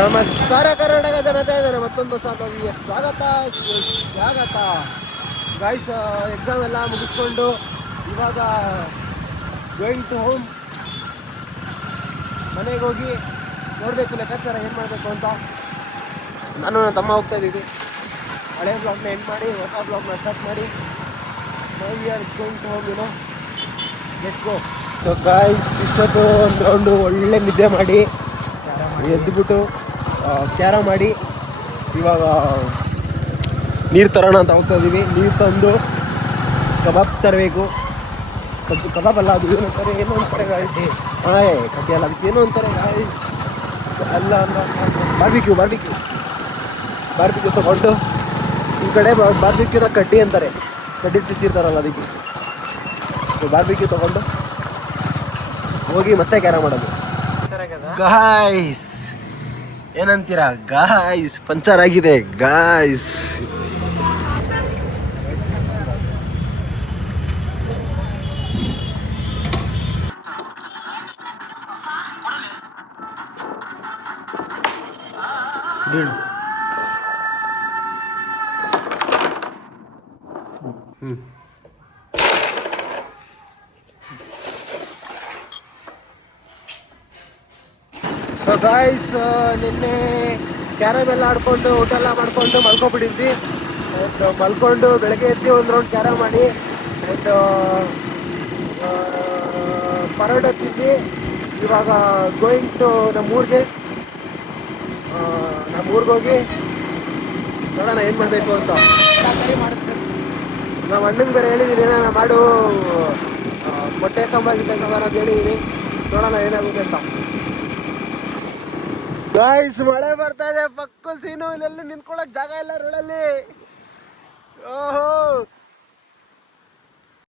ನಮಸ್ಕಾರ ಕರ್ನಾಟಕ ಜನತೆ, ನನ್ನ ಮತ್ತೊಂದು ಸಾಧಿಗೆ ಸ್ವಾಗತ ಗೈಸ್. ಎಕ್ಸಾಮ್ ಎಲ್ಲ ಮುಗಿಸ್ಕೊಂಡು ಇವಾಗ ಗೋಯಿಂಗ್ ಟು ಹೋಮ್. ಮನೆಗೆ ಹೋಗಿ ನೋಡಬೇಕು ಲೆಕ್ಕಾಚಾರ ಏನು ಮಾಡಬೇಕು ಅಂತ. ನಾನು ನನ್ನ ತಮ್ಮ ಹೋಗ್ತಾ ಇದ್ದೀವಿ. ಹಳೆ ಬ್ಲಾಗ್ನ ಎಂಡ್ ಮಾಡಿ ಹೊಸ ಬ್ಲಾಗ್ನ ಸ್ಟಾರ್ಟ್ ಮಾಡಿ ನಾವು we are going to home, you know. Let's go. So guys, ಇಷ್ಟೊತ್ತು ಒಂದು ರೌಂಡು ಒಳ್ಳೆ ನಿದ್ದೆ ಮಾಡಿ ಎದ್ದುಬಿಟ್ಟು ಕ್ಯಾರಮ್ ಮಾಡಿ ಇವಾಗ ನೀರು ತರೋಣ ಅಂತ ಹೋಗ್ತಾ ಇದ್ದೀವಿ. ನೀರು ತಂದು ಕಬಾಬ್ ತರಬೇಕು. ಕಬಾಬ್ ಅಲ್ಲ, ಅದು ಏನು ಅಂತಾರೆ, ಏನೋ ಅಂತಾರೆ ಗಾಯ್ಸ್. ಕಟ್ಟಿ ಅಲ್ಲ, ಅದಕ್ಕೆ ಏನೋ ಅಂತಾರೆ ಗಾಯ್ಸ್. ಅಲ್ಲ ಬಾರ್ಬಿಕ್ಯೂ ತೊಗೊಂಡು, ಈ ಕಡೆ ಬಾರ್ಬಿಕ್ಯೂನ ಕಡ್ಡಿ ಅಂತಾರೆ, ಕಡ್ಡಿ ಚುಚ್ಚಿರ್ತಾರಲ್ಲ ಅದಕ್ಕೆ. ಬಾರ್ಬಿಕ್ಯೂ ತೊಗೊಂಡು ಹೋಗಿ ಮತ್ತೆ ಕ್ಯಾರಮ್ ಮಾಡೋದು. ಗಾಯ್ಸ್ ಏನಂತೀರಾ ಗಾಯ್ಸ್? ಪಂಚರ್ ಆಗಿದೆ ಗಾಯ್ಸ್. ಸೊ ಗಾಯ್ಸ್, ನಿನ್ನೆ ಕ್ಯಾರಮ್ ಎಲ್ಲ ಆಡ್ಕೊಂಡು ಊಟ ಎಲ್ಲ ಮಾಡ್ಕೊಂಡು ಮಲ್ಕೊಬಿಟ್ಟಿದ್ವಿ. ಆ್ಯಂಡ್ ಮಲ್ಕೊಂಡು ಬೆಳಗ್ಗೆ ಎದ್ದು ಒಂದು ರೌಂಡ್ ಕ್ಯಾರಮ್ ಮಾಡಿ ಆ್ಯಂಡ್ ಪರೋಟ ತಿಂದ್ವಿ. ಇವಾಗ ಗೋಯಿಂಗ್ ಟು ನಮ್ಮೂರಿಗೆ ಹೋಗಿ ನೋಡೋಣ ಏನು ಮಾಡಬೇಕು ಅಂತ. ನಮ್ಮ ಅಣ್ಣಂಗೆ ಬೇರೆ ಹೇಳಿದ್ದೀನಿ, ಏನಾರ ಮಾಡು ಮೊಟ್ಟೆ ಸಾಂಬಾರು ಅಂತ ಹೇಳಿದ್ದೀನಿ. ನೋಡೋಣ ಏನಾಗುತ್ತೆ ಅಂತ. ಗಾಯ್ಸ್, ಮಳೆ ಬರ್ತಾ ಇದೆ. ಪಕ್ಕ ಸೀನು, ಇಲ್ಲೆಲ್ಲ ನಿಂತ್ಕೊಳ್ಳೋಕೆ ಜಾಗ ಇಲ್ಲ ರೋಡಲ್ಲಿ. ಓಹೋ,